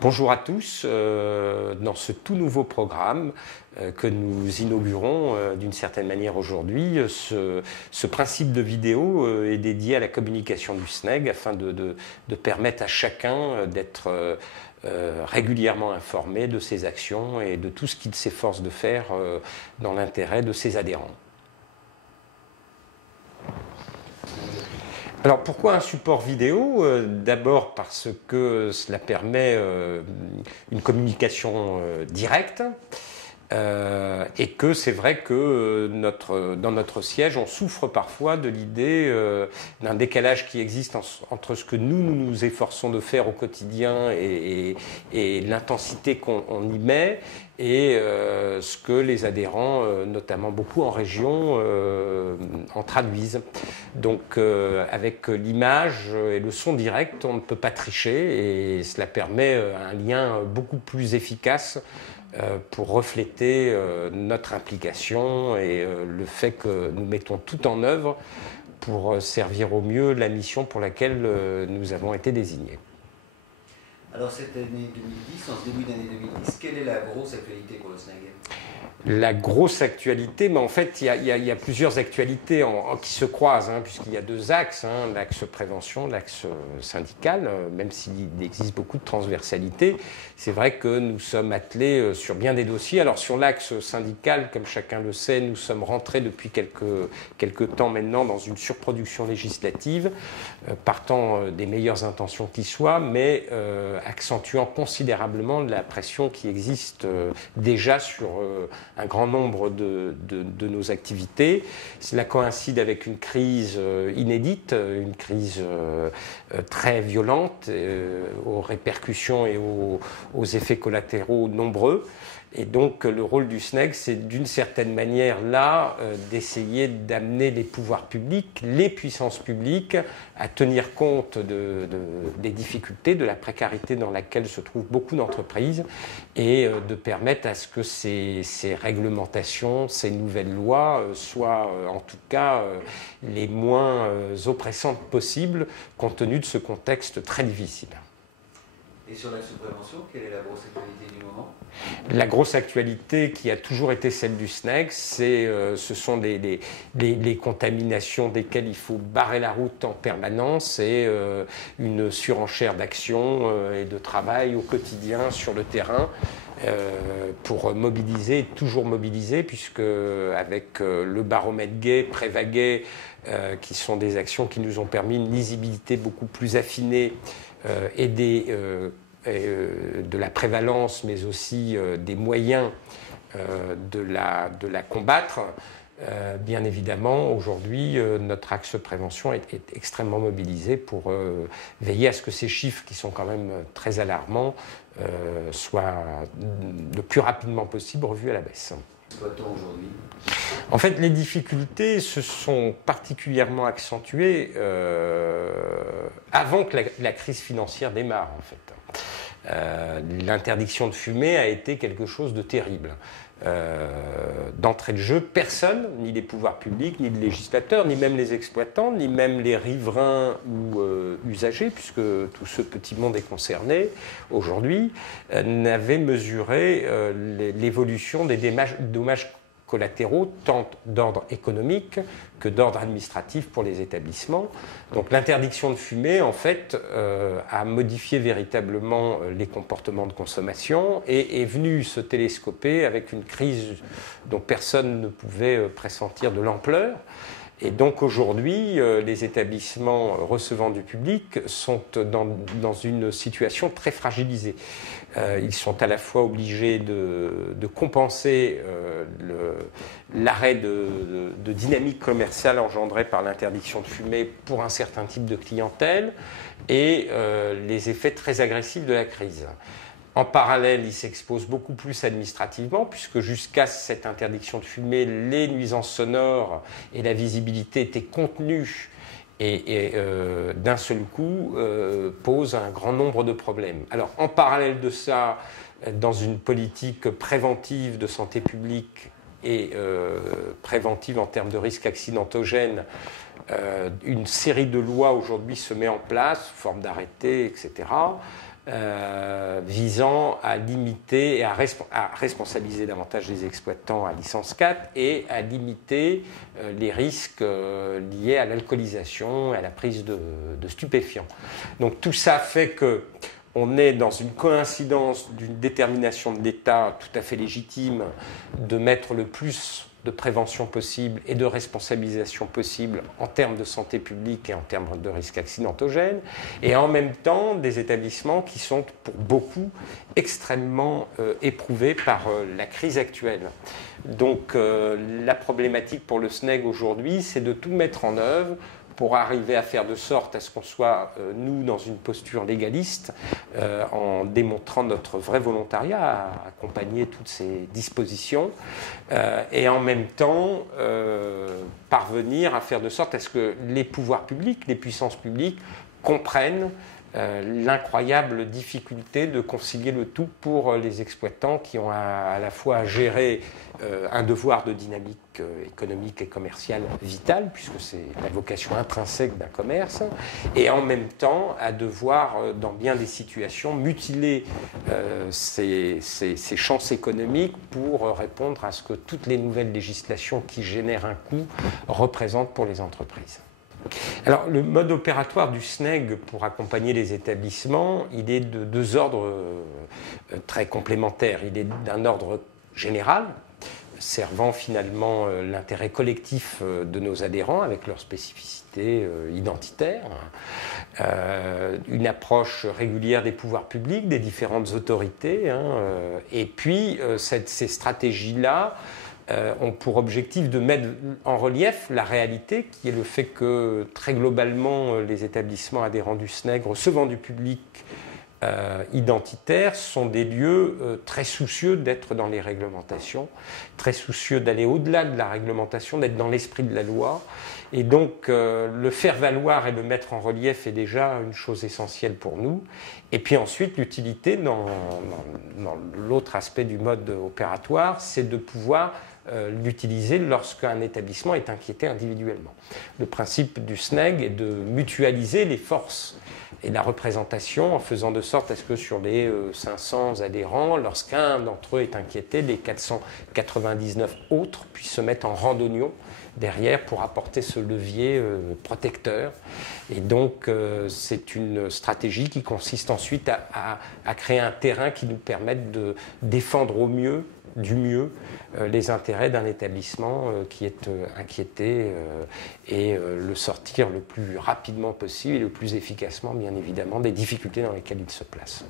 Bonjour à tous. Dans ce tout nouveau programme que nous inaugurons d'une certaine manière aujourd'hui, ce principe de vidéo est dédié à la communication du SNEG afin de permettre à chacun d'être régulièrement informé de ses actions et de tout ce qu'il s'efforce de faire dans l'intérêt de ses adhérents. Alors pourquoi un support vidéo? D'abord parce que cela permet une communication directe et que c'est vrai que dans notre siège on souffre parfois de l'idée d'un décalage qui existe entre ce que nous efforçons de faire au quotidien et l'intensité qu'on y met et ce que les adhérents, notamment beaucoup en région, en traduisent. Donc avec l'image et le son direct, on ne peut pas tricher et cela permet un lien beaucoup plus efficace pour refléter notre implication et le fait que nous mettons tout en œuvre pour servir au mieux la mission pour laquelle nous avons été désignés. Alors cette année 2010, en ce début d'année 2010, quelle est la grosse actualité pour le SNEG? La grosse actualité, mais en fait, il y a plusieurs actualités qui se croisent, puisqu'il y a deux axes, l'axe prévention, l'axe syndical, même s'il existe beaucoup de transversalité. C'est vrai que nous sommes attelés sur bien des dossiers. Alors sur l'axe syndical, comme chacun le sait, nous sommes rentrés depuis quelques temps maintenant dans une surproduction législative, partant des meilleures intentions qui soient, mais accentuant considérablement la pression qui existe déjà sur un grand nombre de nos activités. Cela coïncide avec une crise inédite, une crise très violente, aux répercussions et aux effets collatéraux nombreux. Et donc le rôle du SNEG, c'est d'une certaine manière là d'essayer d'amener les pouvoirs publics, les puissances publiques, à tenir compte des difficultés, de la précarité dans laquelle se trouvent beaucoup d'entreprises et de permettre à ce que ces réglementations, ces nouvelles lois soient en tout cas les moins oppressantes possibles compte tenu de ce contexte très difficile. Et sur l'axe prévention, quelle est la grosse actualité du moment? La grosse actualité qui a toujours été celle du SNEG, ce sont les contaminations desquelles il faut barrer la route en permanence et une surenchère d'action et de travail au quotidien sur le terrain pour mobiliser, toujours mobiliser, puisque avec le baromètre gay, Préva Gay, qui sont des actions qui nous ont permis une lisibilité beaucoup plus affinée et de la prévalence, mais aussi des moyens de la combattre. Bien évidemment, aujourd'hui, notre axe prévention est extrêmement mobilisé pour veiller à ce que ces chiffres, qui sont quand même très alarmants, soient le plus rapidement possible revus à la baisse. Aujourd'hui ? En fait, les difficultés se sont particulièrement accentuées avant que la crise financière démarre, en fait. L'interdiction de fumer a été quelque chose de terrible. D'entrée de jeu, personne, ni les pouvoirs publics, ni le législateur, ni même les exploitants, ni même les riverains ou usagers, puisque tout ce petit monde est concerné aujourd'hui, n'avait mesuré l'évolution des dommages collatéraux, tant d'ordre économique que d'ordre administratif pour les établissements. Donc l'interdiction de fumer, en fait, a modifié véritablement les comportements de consommation et est venue se télescoper avec une crise dont personne ne pouvait pressentir de l'ampleur. Et donc aujourd'hui, les établissements recevant du public sont dans une situation très fragilisée. Ils sont à la fois obligés de compenser l'arrêt de dynamique commerciale engendrée par l'interdiction de fumer pour un certain type de clientèle et les effets très agressifs de la crise. En parallèle, ils s'exposent beaucoup plus administrativement, puisque jusqu'à cette interdiction de fumer, les nuisances sonores et la visibilité étaient contenues et d'un seul coup posent un grand nombre de problèmes. Alors, en parallèle de ça, dans une politique préventive de santé publique et préventive en termes de risques accidentogènes, Une série de lois aujourd'hui se met en place, sous forme d'arrêtés, etc., visant à limiter et à responsabiliser davantage les exploitants à licence 4 et à limiter les risques liés à l'alcoolisation et à la prise de stupéfiants. Donc tout ça fait que on est dans une coïncidence d'une détermination de l'État tout à fait légitime de mettre le plus de prévention possible et de responsabilisation possible en termes de santé publique et en termes de risques accidentogènes, et en même temps des établissements qui sont pour beaucoup extrêmement éprouvés par la crise actuelle. Donc la problématique pour le SNEG aujourd'hui, c'est de tout mettre en œuvre pour arriver à faire de sorte à ce qu'on soit, nous, dans une posture légaliste, en démontrant notre vrai volontariat à accompagner toutes ces dispositions, et en même temps parvenir à faire de sorte à ce que les pouvoirs publics, les puissances publiques, comprennent l'incroyable difficulté de concilier le tout pour les exploitants qui ont à la fois à gérer un devoir de dynamique économique et commerciale vitale, puisque c'est la vocation intrinsèque d'un commerce, et en même temps à devoir, dans bien des situations, mutiler ces chances économiques pour répondre à ce que toutes les nouvelles législations qui génèrent un coût représentent pour les entreprises. Alors, le mode opératoire du SNEG pour accompagner les établissements, il est de deux ordres très complémentaires. Il est d'un ordre général, servant finalement l'intérêt collectif de nos adhérents avec leurs spécificités identitaires, une approche régulière des pouvoirs publics, des différentes autorités, et puis ces stratégies-là ont pour objectif de mettre en relief la réalité, qui est le fait que très globalement les établissements adhérents du SNEG recevant du public identitaires sont des lieux très soucieux d'être dans les réglementations, très soucieux d'aller au-delà de la réglementation, d'être dans l'esprit de la loi. Et donc le faire valoir et le mettre en relief est déjà une chose essentielle pour nous. Et puis ensuite, l'utilité dans l'autre aspect du mode opératoire, c'est de pouvoir l'utiliser lorsqu'un établissement est inquiété individuellement. Le principe du SNEG est de mutualiser les forces et la représentation en faisant de sorte à ce que sur les 500 adhérents, lorsqu'un d'entre eux est inquiété, les 499 autres puissent se mettre en rang d'oignon derrière pour apporter ce levier protecteur. Et donc c'est une stratégie qui consiste ensuite à créer un terrain qui nous permette de défendre au mieux, du mieux, les intérêts d'un établissement qui est inquiété et le sortir le plus rapidement possible et le plus efficacement, bien évidemment, des difficultés dans lesquelles il se place.